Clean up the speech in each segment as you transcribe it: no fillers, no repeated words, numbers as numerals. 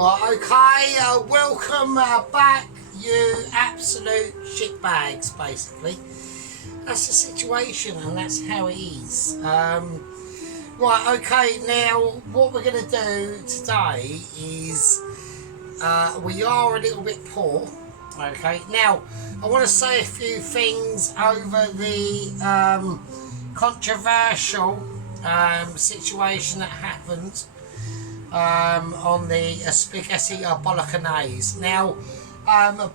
Right, okay, welcome back, you absolute shitbags, basically. That's the situation and that's how it is. Right, okay, now what we're going to do today is we are a little bit poor, okay. Now, I want to say a few things over the controversial situation that happened on the spaghetti bolognese. Now,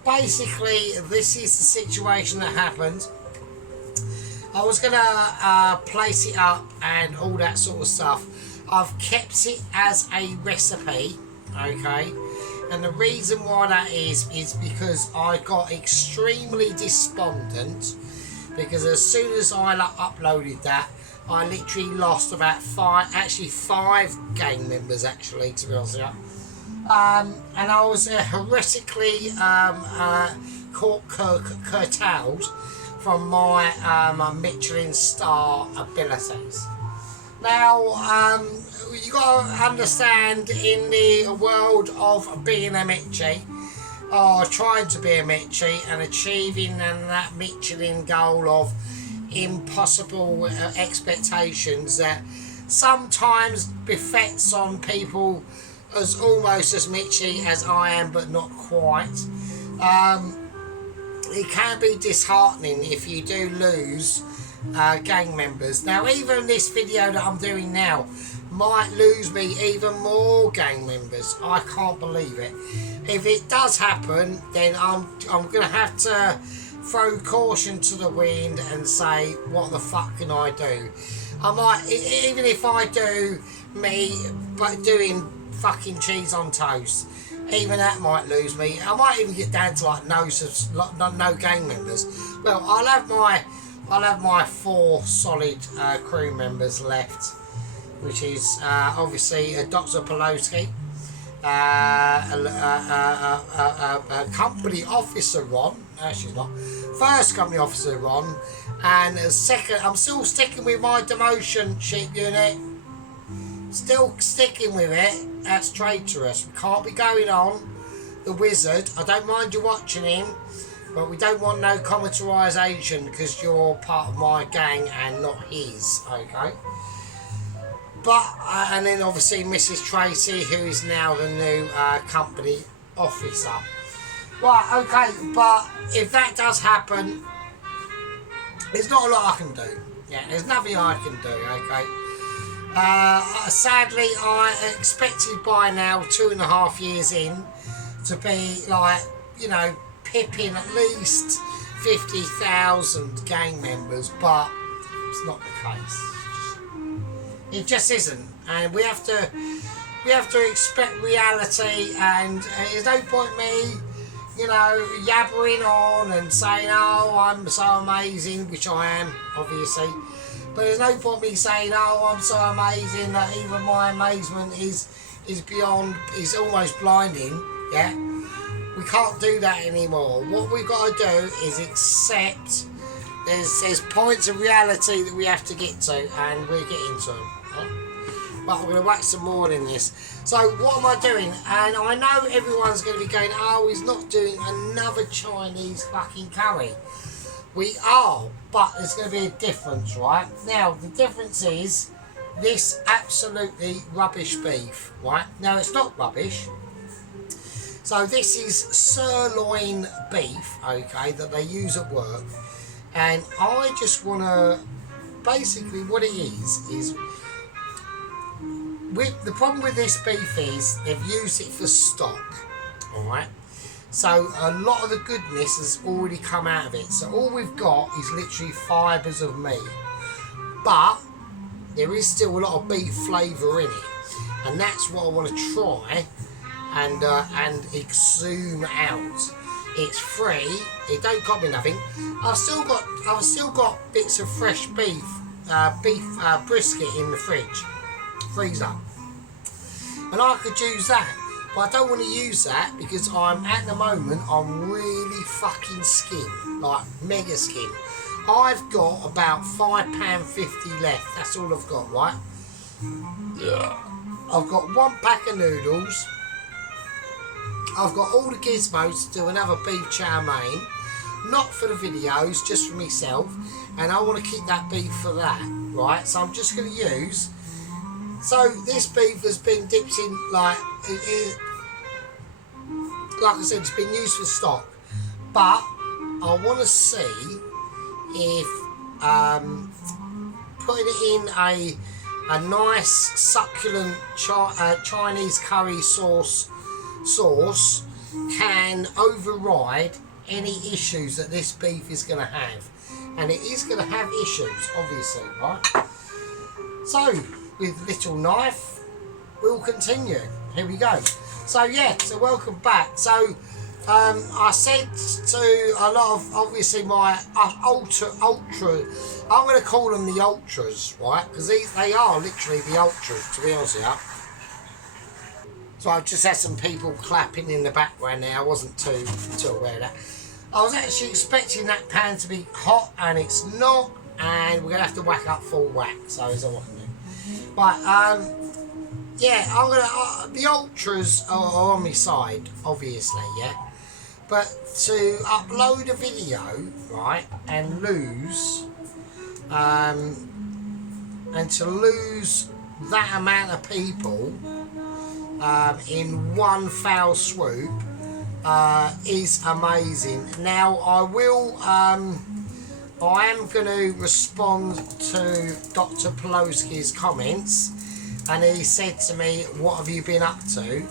basically, this is the situation that happened. I was gonna place it up and all that sort of stuff. I've kept it as a recipe, okay. And the reason why that is because I got extremely despondent because as soon as I uploaded that, I literally lost about five gang members, actually, to be honest with you. And I was heretically curtailed from my Michelin star abilities. Now, you got to understand, in the world of being a Mitchie, or trying to be a Mitchie and achieving that Michelin goal of impossible expectations that sometimes befits on people as almost as Mitchy as I am, but not quite. It can be disheartening if you do lose gang members. Now, even this video that I'm doing now might lose me even more gang members. I can't believe it. If it does happen, then I'm gonna have to throw caution to the wind and say, what the fuck can I do? I might, even if I do but doing fucking cheese on toast, even that might lose me. I might even get down to like no gang members. Well, I'll have my 4 solid crew members left, which is obviously Dr. Pelosi, a company officer Ron. No, she's not. First company officer Ron, and second, I'm still sticking with my demotion sheep unit. Still sticking with it. That's traitorous. We can't be going on the wizard. I don't mind you watching him, but we don't want no commentalisation because you're part of my gang and not his. Okay. But and then obviously Mrs. Tracy, who is now the new company officer. Right, okay, but if that does happen, there's not a lot I can do. Yeah, there's nothing I can do, okay? Sadly, I expected by now, 2.5 years in, to be like, you know, pipping at least 50,000 gang members, but it's not the case. It just isn't, and we have to expect reality, and there's no point me, you know, yabbering on and saying, oh, I'm so amazing, which I am, obviously. But there's no point me saying, oh, I'm so amazing that even my amazement is almost blinding, yeah? We can't do that anymore. What we've got to do is accept there's points of reality that we have to get to, and we're getting to them. Right? But I'm going to wax some more in this. So what am I doing? And I know everyone's going to be going, oh, he's not doing another Chinese fucking curry. We are, but there's going to be a difference, right? Now, the difference is this absolutely rubbish beef, right? Now, it's not rubbish. So this is sirloin beef, okay, that they use at work. And I just want to, basically what it is the problem with this beef is they've used it for stock, alright? So a lot of the goodness has already come out of it. So all we've got is literally fibres of meat. But there is still a lot of beef flavour in it. And that's what I want to try and exhume out. It's free, it don't cost me nothing. I've still got bits of fresh beef brisket in the freezer. And I could use that, but I don't want to use that because at the moment I'm really fucking skin, like mega skin. I've got about £5.50 left, that's all I've got, right? Yeah. I've got 1 pack of noodles, I've got all the gizmos to do another beef chow mein, not for the videos, just for myself, and I want to keep that beef for that, right? So I'm just going to use, so this beef has been dipped in, like I said, it's been used for stock, but I want to see if putting it in a nice succulent Chinese curry sauce can override any issues that this beef is going to have, and it is going to have issues, obviously, right? So with little knife we'll continue. Here we go. So yeah, so welcome back. So I said to a lot of, obviously, my ultra, I'm going to call them the ultras, right? Because they are literally the ultras, to be honest with you. So I've just had some people clapping in the background there. I wasn't too aware of that. I was actually expecting that pan to be hot, and it's not, and we're going to have to whack up full whack, so it's all I can do. But yeah, I'm gonna. The ultras are on my side, obviously, yeah. But to upload a video, right, and to lose that amount of people in one foul swoop is amazing. Now I am going to respond to Dr. Pelowski's comments, and he said to me, what have you been up to?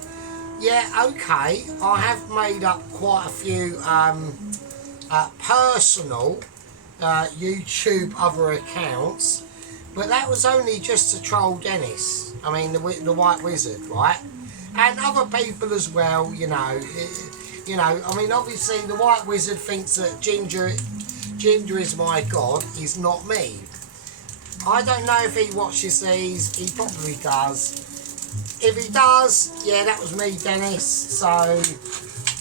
Yeah, okay, I have made up quite a few personal YouTube other accounts, but that was only just to troll Dennis, I mean the White Wizard, right? And other people as well, you know, I mean, obviously the White Wizard thinks that Ginger is my god, he's not me. I don't know if he watches these, he probably does. If he does, yeah, that was me, Dennis, so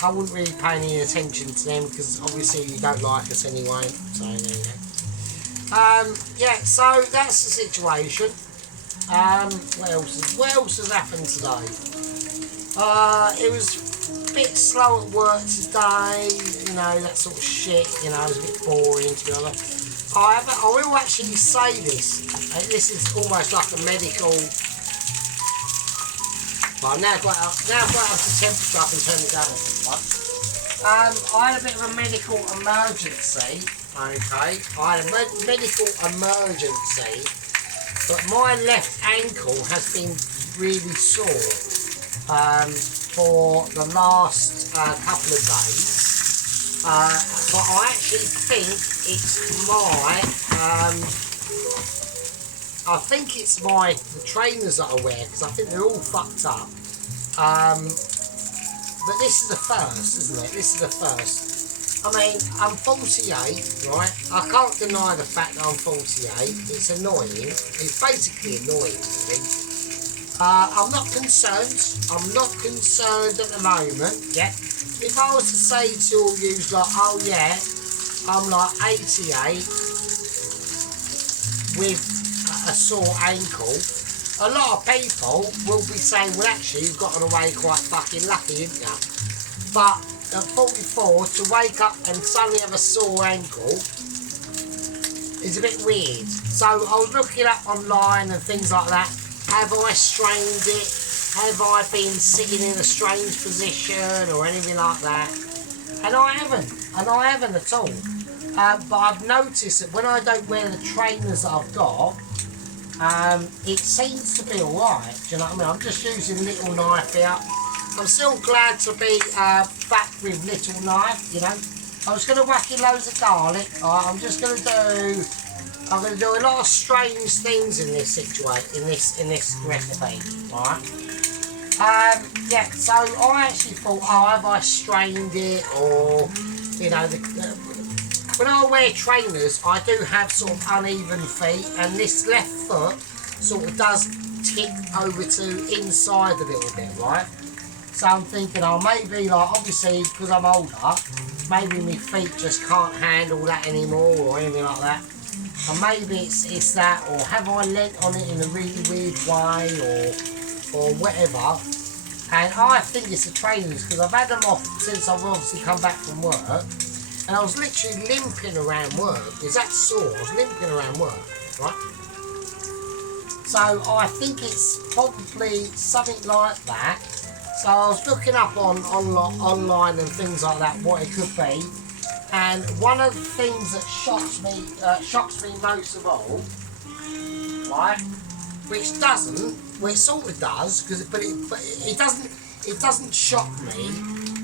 I wouldn't really pay any attention to them, because obviously you don't like us anyway, so there you go. Yeah, so that's the situation. What else has happened today? It was a bit slow at work today, you know, that sort of shit, you know, it was a bit boring, to be honest. I will actually say this. This is almost like a medical. Well, now I've got up to temperature, I can turn it down a bit. Right? I had a bit of a medical emergency. Okay, I had a medical emergency, but my left ankle has been really sore for the last couple of days. But I actually think it's the trainers that I wear, because I think they're all fucked up. But this is the first, isn't it? This is the first. I mean, I'm 48, right? I can't deny the fact that I'm 48. It's annoying. It's basically annoying, really. I'm not concerned. I'm not concerned at the moment. Yeah. If I was to say to all you, like, oh yeah, I'm like 88 with a sore ankle, a lot of people will be saying, well, actually, you've gotten away quite fucking lucky, haven't you? But at 44, to wake up and suddenly have a sore ankle is a bit weird. So I was looking up online and things like that. Have I strained it? Have I been sitting in a strange position or anything like that? And I haven't at all. But I've noticed that when I don't wear the trainers that I've got, it seems to be alright, do you know what I mean? I'm just using Little Knife here. I'm still glad to be back with Little Knife, you know. I was going to whack in loads of garlic. I'm going to do a lot of strange things in this situation, in this recipe, alright. Yeah, so I actually thought, oh, have I strained it, or, you know, when I wear trainers, I do have sort of uneven feet, and this left foot sort of does tip over to inside a little bit, right? So I'm thinking, oh, maybe, like, obviously, because I'm older, maybe my feet just can't handle that anymore, or anything like that. And maybe it's that, or have I leant on it in a really weird way, or whatever. And I think it's the trainers because I've had them off since I've obviously come back from work. And I was literally limping around work. Is that sore? I was limping around work, right? So I think it's probably something like that. So I was looking up online and things like that, what it could be. And one of the things that shocks me most of all, right, which doesn't, well it sort of does, but it doesn't shock me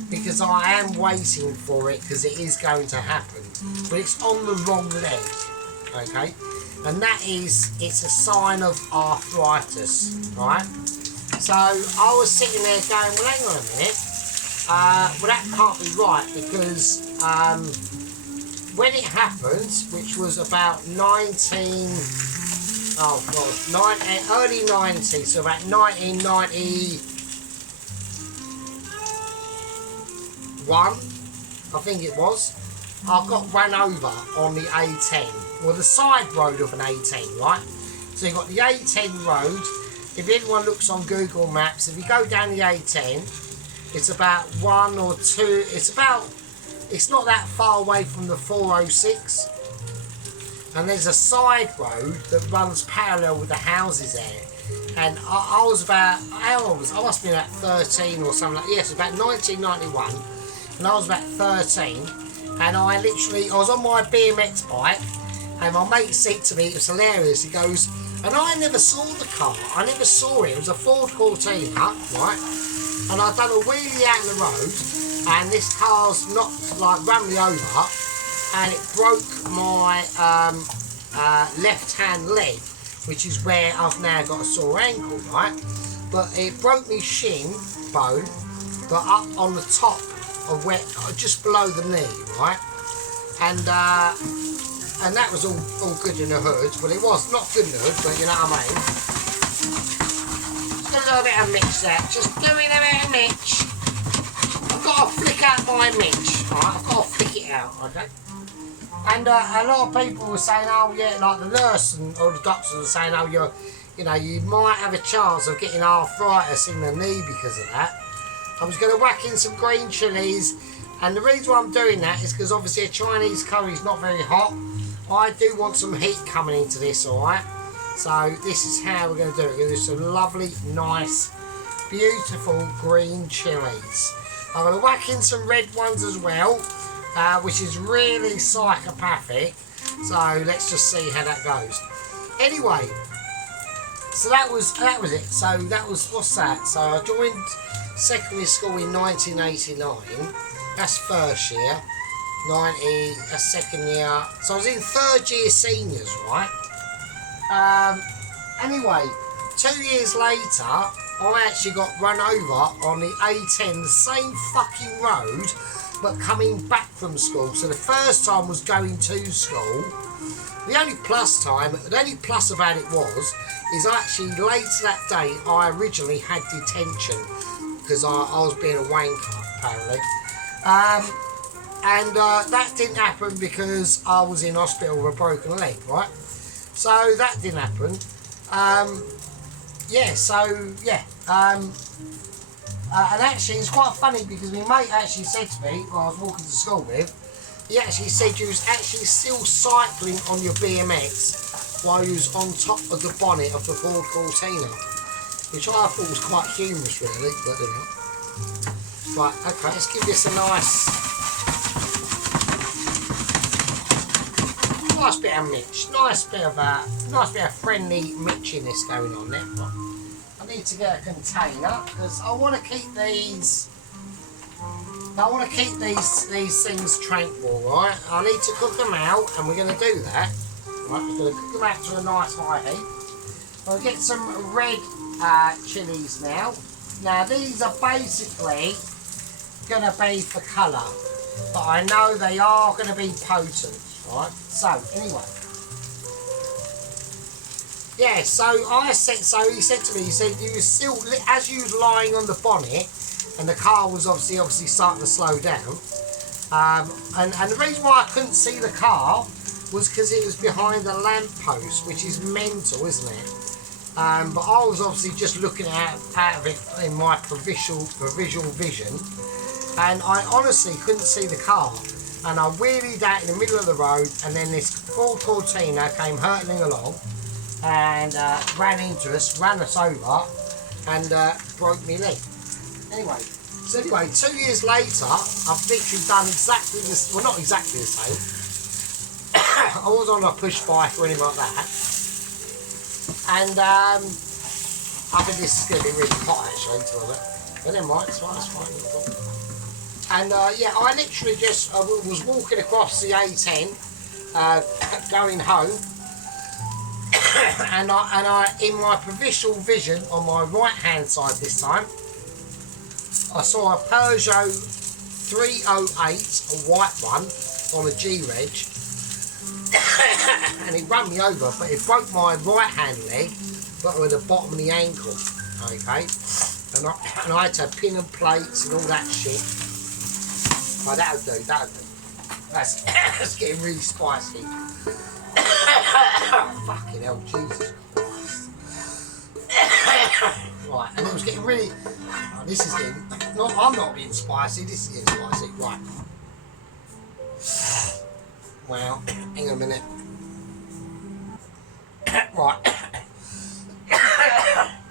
because I am waiting for it because it is going to happen. But it's on the wrong leg, okay? And that is, it's a sign of arthritis, right? So I was sitting there going, well hang on a minute, well that can't be right because when it happened, which was about early 90s, so about 1991, I think it was, I got run over on the A10, well the side road of an A10, right? So you've got the A10 road. If anyone looks on Google Maps, if you go down the A10, it's about it's not that far away from the 406. And there's a side road that runs parallel with the houses there. And I was about, I must have been about 13 or something like that. Yes, about 1991. And I was about 13. And I was on my BMX bike. And my mate said to me, it was hilarious, he goes, and I never saw the car, I never saw it, it was a Ford Cortina, right, and I'd done a wheelie out in the road, and this car's run me over, and it broke my left hand leg, which is where I've now got a sore ankle, right, but it broke me shin bone, but up on the top of where, just below the knee, right, and that was all good in the hood. Well, it was not good in the hood, but you know what I mean. Just a little bit of Mitch there. Just doing a bit of Mitch. I've got to flick out my Mitch. Alright, I've got to flick it out, okay? And a lot of people were saying, oh yeah, like the nurse or the doctors were saying, oh, you might have a chance of getting arthritis in the knee because of that. I was going to whack in some green chilies, and the reason why I'm doing that is because obviously a Chinese curry is not very hot. I do want some heat coming into this, alright? So this is how we're going to do it. We're going to do some lovely, nice, beautiful green chilies. I'm going to whack in some red ones as well, which is really psychopathic. So let's just see how that goes. Anyway, so that was it. So that was, what's that? So I joined secondary school in 1989. That's first year. 90, that's second year. So I was in third year seniors, right? Anyway, 2 years later, I actually got run over on the A10, the same fucking road, but coming back from school. So the first time was going to school. The only plus about it is actually later that day, I originally had detention because I was being a wanker, apparently. And that didn't happen because I was in hospital with a broken leg, right? So that didn't happen. And actually it's quite funny because my mate actually said to me, when I was walking to school with, he actually said you was actually still cycling on your BMX while you was on top of the bonnet of the Ford Cortina, which I thought was quite humorous really, but you know. Right, okay, let's give this a nice bit of Mitch, nice bit of friendly Mitchiness going on there. Right. I need to get a container because I want to keep these. These things tranquil, right? I need to cook them out, and we're going to do that. Right, we're going to cook them out to a nice high heat. I'll get some red chilies now. Now these are basically going to be for colour, but I know they are going to be potent. Right, so anyway, yeah, so he said to me, he said you were still, as you was lying on the bonnet, and the car was obviously starting to slow down, and the reason why I couldn't see the car was because it was behind a lamppost, which is mental, isn't it? But I was obviously just looking out of it in my provisional vision, and I honestly couldn't see the car. And I wheelied out in the middle of the road, and then this Ford Cortina came hurtling along and ran into us, ran us over, and broke me leg. Anyway, 2 years later, I've literally done exactly this. Well, not exactly the same. I was on a push bike or anything like that, and I think this is going to be really hot actually, to be honest. But never mind, it's fine, it's fine. And yeah, I literally just was walking across the A10, going home, and I, in my provisional vision on my right hand side this time, I saw a Peugeot 308, a white one, on a G-Reg, and it ran me over, but it broke my right hand leg, but at the bottom of the ankle, okay? And I had to pin and plates and all that shit. Oh, that'll do. That's getting really spicy. Fucking hell, Jesus Christ. Right, and it was getting really... Oh, this is getting... I'm not getting spicy, this is getting spicy. Right. Well, hang on a minute. Right.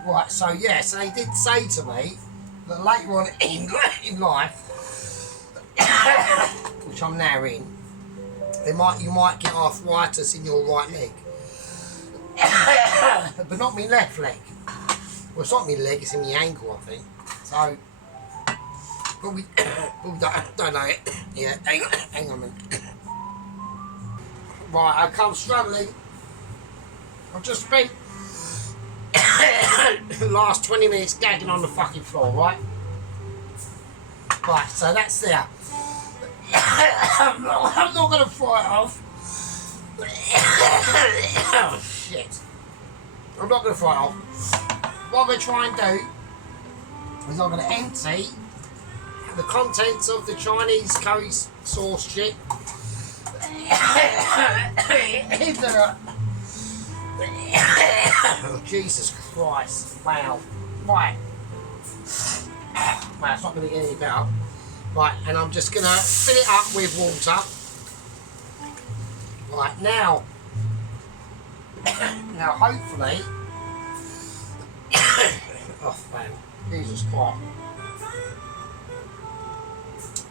Right, so yeah, so they did say to me that later on in life, which I'm now in, you might get arthritis in your right leg. But not my left leg. Well, it's not my leg, it's in my ankle, I think. So, but we don't know it. Yeah, hang on a minute. Right, okay, I'm struggling. I've just spent the last 20 minutes gagging on the fucking floor, right? Right, so that's there. I'm not going to fry it off. Oh, shit. I'm not going to fry it off. What I'm going to try and do is I'm going to empty the contents of the Chinese curry sauce shit into the... Oh, Jesus Christ. Wow. Right. Wow, it's not going to get any better. Right, and I'm just going to fill it up with water. Right, now hopefully... Oh, man. Jesus Christ.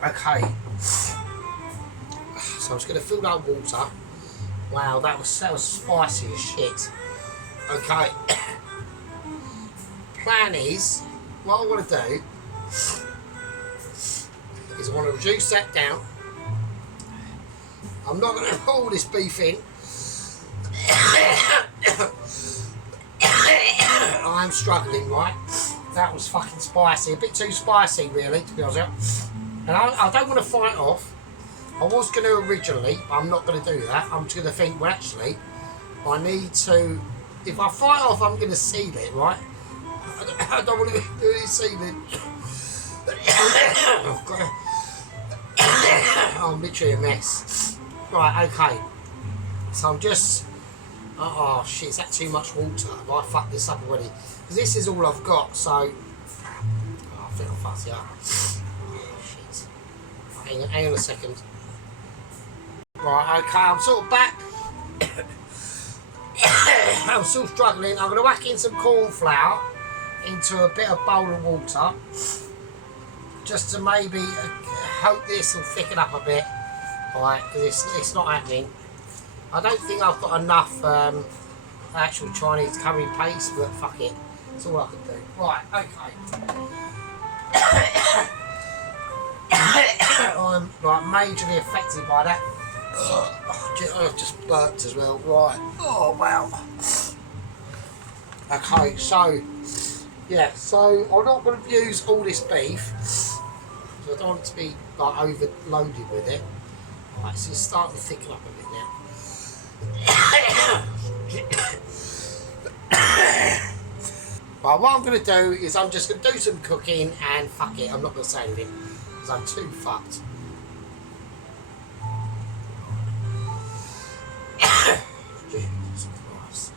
Okay. So I'm just going to fill that water. Wow, that was spicy as shit. Okay. Plan is, what I want to do is I want to reduce that down. I'm not going to put all this beef in. I'm struggling, right? That was fucking spicy. A bit too spicy, really, to be honest with you. And I don't want to fry it off. I was going to originally, but I'm not going to do that. I'm just going to think, well, actually, I need to... If I fry it off, I'm going to seal it, right? I don't want to do any sealing. Oh, God. I'm literally a mess. Right, okay. So I'm just... Oh, shit, is that too much water? Have I fucked this up already? Because this is all I've got, so... Oh, I think I fucked it up. Oh, shit. Hang on a second. Right, okay, I'm sort of back. I'm still struggling. I'm going to whack in some corn flour into a bit of bowl of water. Just to maybe hope this will thicken up a bit. Alright, because it's not happening. I don't think I've got enough actual Chinese curry paste, but fuck it. That's all I can do. Right, okay. I'm like majorly affected by that. I've just burped as well. Right. Oh wow. Okay, so yeah, so I'm not going to use all this beef, so I don't want it to be like overloaded with it. Right, so it's starting to thicken up a bit now. Right, what I'm going to do is I'm just going to do some cooking and fuck it, I'm not going to say anything because I'm too fucked. Jesus Christ.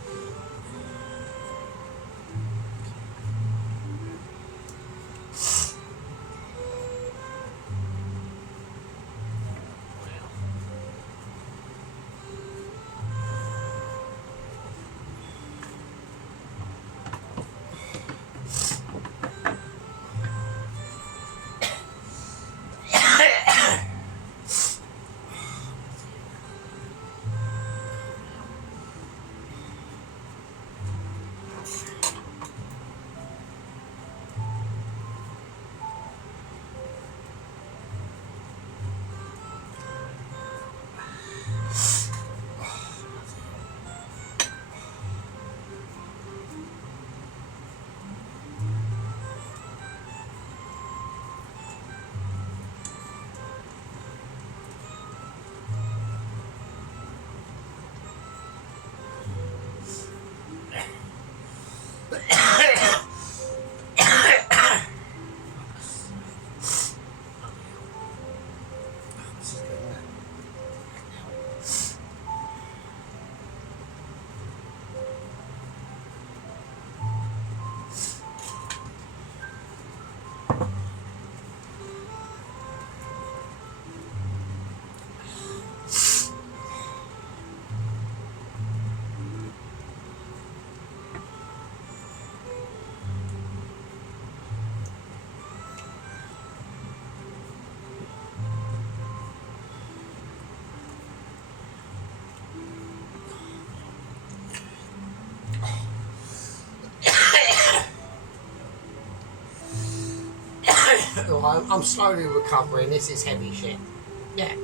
I'm slowly recovering. This is heavy shit. Yeah.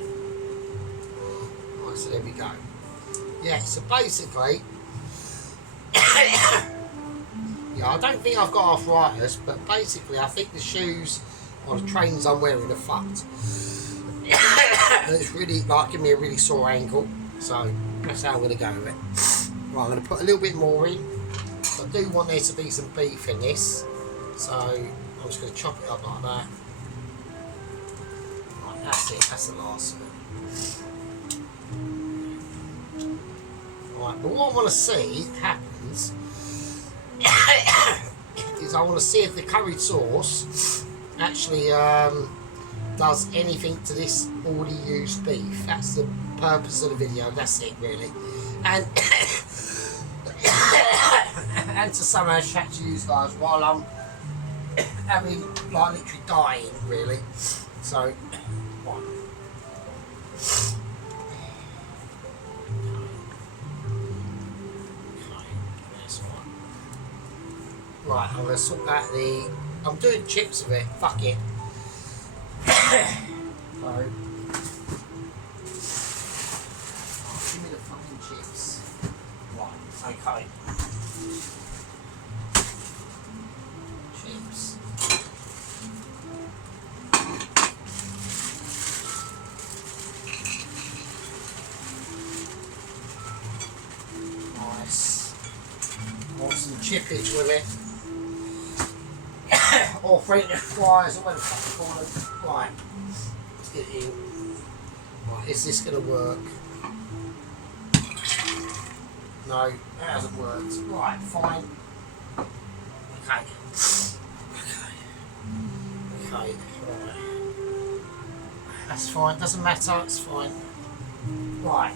Right, so there we go. Yeah, so basically, yeah, I don't think I've got arthritis, but basically I think the shoes or the trainers I'm wearing are fucked. And it's really like giving me a really sore ankle, so that's how I'm going to go with it. Right, I'm going to put a little bit more in. I do want there to be some beef in this, so I'm just going to chop it up like that. Right, that's it, that's the last of it. Right, but what I want to see happens is I want to see if the curry sauce actually does anything to this already used beef. That's the purpose of the video, that's it really. And and to somehow chat to you guys while I'm having, like, literally dying really. So, right. Right, I'm going to sort out I'm doing chips of it, fuck it. So, give me the fucking chips. Right, okay. Chips. Nice. Want some chippage with it. Or French fries, or whatever the fuck you call them. Right, let's get it in. Right, is this going to work? No, it hasn't worked. Right, fine. Okay. Okay, right. That's fine, doesn't matter, it's fine. Right.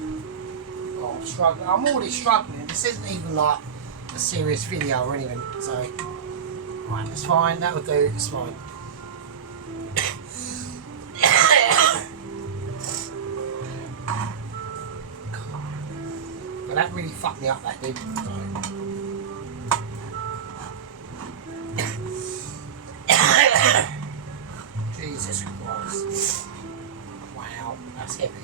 Oh, I'm struggling. I'm already struggling. This isn't even like a serious video or anything, so. Right, it's fine, that'll do, it's fine. But that really fucked me up, that did. Jesus Christ. Wow, that's heavy.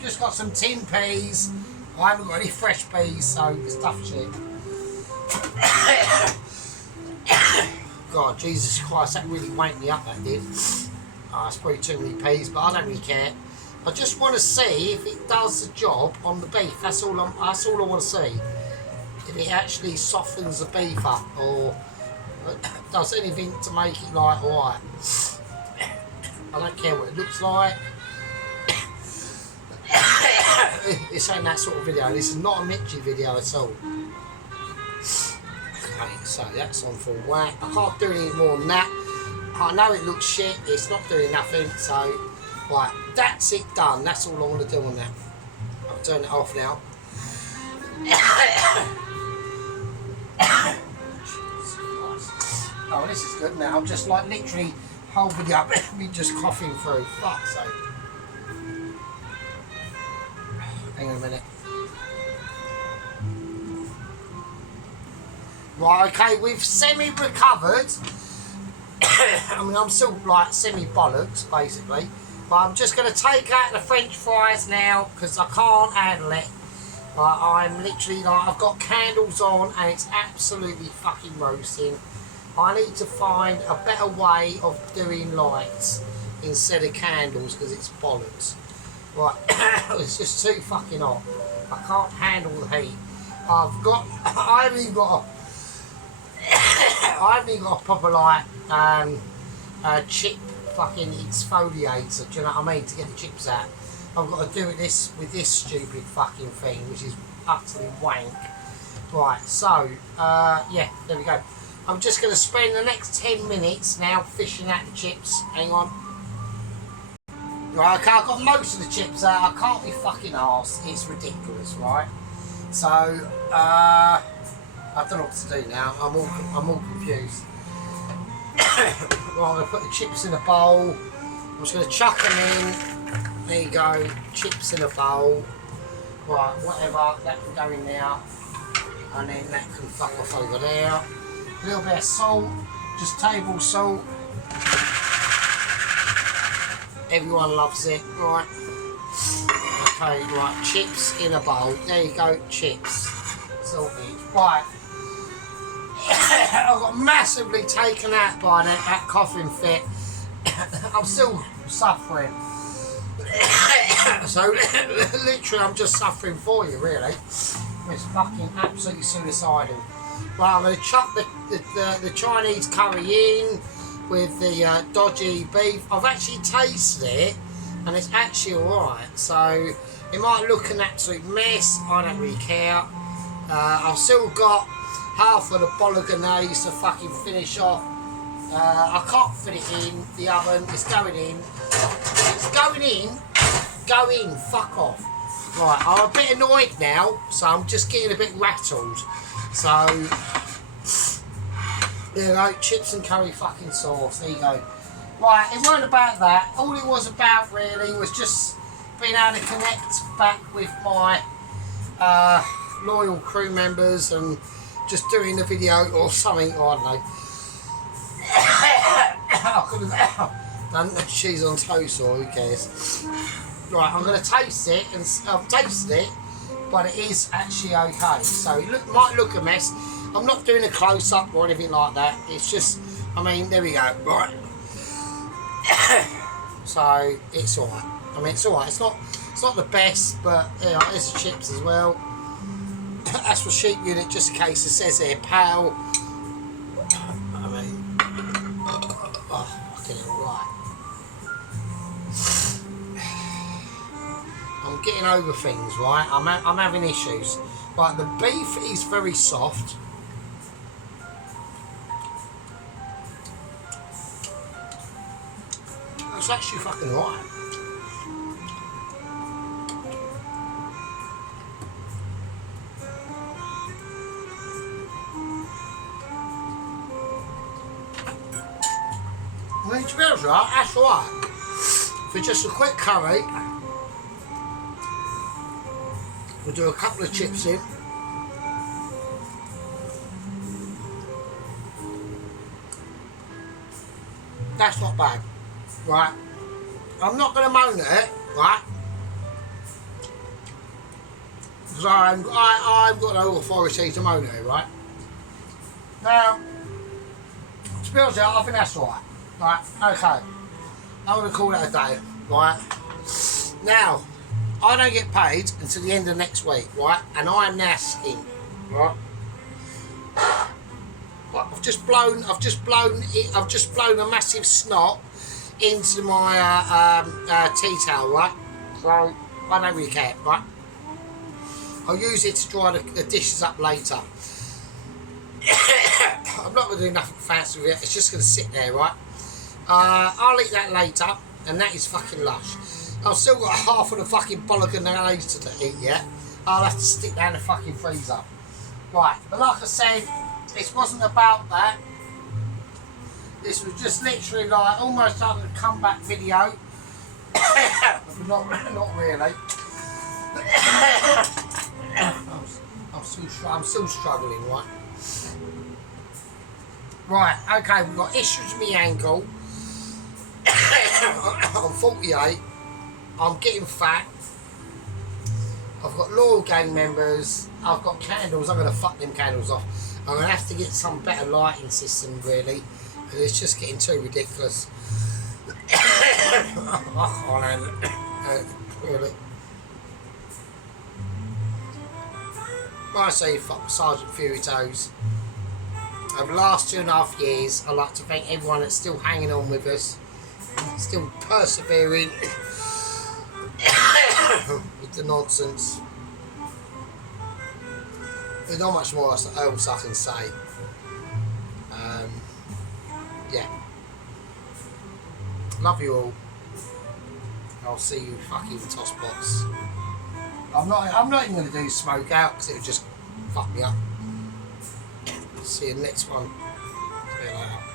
Just got some tin peas. I haven't got any fresh peas, so it's tough shit. God, Jesus Christ, that really wanked me up, that did. Oh, it's probably too many peas, but I don't really care. I just want to see if it does the job on the beef. That's all I want to see. If it actually softens the beef up, or does anything to make it like alright. I don't care what it looks like. This ain't that sort of video. This is not a Mitchy video at all. Okay, so that's on full whack. I can't do any more than that. I know it looks shit. It's not doing nothing. So, right, that's it done. That's all I want to do on that. I'll turn it off now. Oh, this is good now. I'm just like literally holding it up and me just coughing through. Fuck's sake. Hang on a minute. Right, okay, we've semi-recovered. I mean, I'm still like semi-bollocks, basically. But I'm just going to take out the French fries now, because I can't handle it. I'm literally like, I've got candles on, and it's absolutely fucking roasting. I need to find a better way of doing lights instead of candles, because it's bollocks. Right, it's just too fucking hot. I can't handle the heat. I haven't even got a proper like chip fucking exfoliator. Do you know what I mean? To get the chips out, I've got to do this with this stupid fucking thing, which is utterly wank. Right, so yeah, there we go. I'm just going to spend the next 10 minutes now fishing out the chips. Hang on. Right, okay, I've got most of the chips out. I can't be fucking arsed. It's ridiculous, right? So, I don't know what to do now. I'm all confused. Right, I'm going to put the chips in a bowl. I'm just going to chuck them in. There you go, chips in a bowl. Right, whatever, that can go in there. And then that can fuck off over there. A little bit of salt, just table salt. Everyone loves it, right? Okay, right, chips in a bowl. There you go, chips. Salted. Right. I got massively taken out by that coughing fit. I'm still suffering. So literally I'm just suffering for you, really. It's fucking absolutely suicidal. Right, I'm going to chuck the Chinese curry in with the dodgy beef. I've actually tasted it and it's actually alright. So it might look an absolute mess, I don't really care. I've still got half of the bolognese to fucking finish off. I can't fit it in the oven, it's going in. It's going in, go in, fuck off. Right, I'm a bit annoyed now, so I'm just getting a bit rattled. So, there you go, chips and curry fucking sauce, there you go. Right, it weren't about that. All it was about really was just being able to connect back with my loyal crew members and just doing the video or something, I don't know. I could have done cheese on toast, or who cares. Right, I'm going to taste it, and I've tasted it, but it is actually okay. So it might look a mess. I'm not doing a close-up or anything like that. It's just, I mean, there we go, right. So it's alright. I mean, it's alright. It's not the best, but you know, there's the chips as well. That's for sheep unit, just in case it says there, pal. I mean, oh, fucking alright. I'm getting over things, right? I'm having issues. Right, the beef is very soft. It's actually fucking alright. I mean, to be honest, right, that's alright. For just a quick curry, we'll do a couple of chips in. That's not bad, right? I'm not going to moan at it, right? Because I've got no authority to moan at it, right? Now, to be honest, I think that's alright. Right, okay. I'm going to call it a day, right? Now, I don't get paid until the end of next week, right? And I am now in, right? I've just blown a massive snot into my tea towel, right? So I don't really care, right? I'll use it to dry the dishes up later. I'm not going to do nothing fancy with it. It's just going to sit there, right? I'll eat that later, and that is fucking lush. I've still got half of the fucking bolognese to eat yet. I'll have to stick that in the fucking freezer. Right, but like I said, this wasn't about that. This was just literally like almost like a comeback video. not really. I'm still struggling, right? Right, okay, we've got issues with my ankle. I'm 48. I'm getting fat. I've got loyal gang members. I've got candles. I'm going to fuck them candles off. I'm going to have to get some better lighting system, really. Because it's just getting too ridiculous. Really. When I say fuck Sergeant Fury Toes, over the last 2.5 years, I'd like to thank everyone that's still hanging on with us, still persevering with the nonsense. There's not much more else I can say. Yeah. Love you all. I'll see you fucking tosspots. I'm not even going to do smoke out because it would just fuck me up. See you next one. See you later.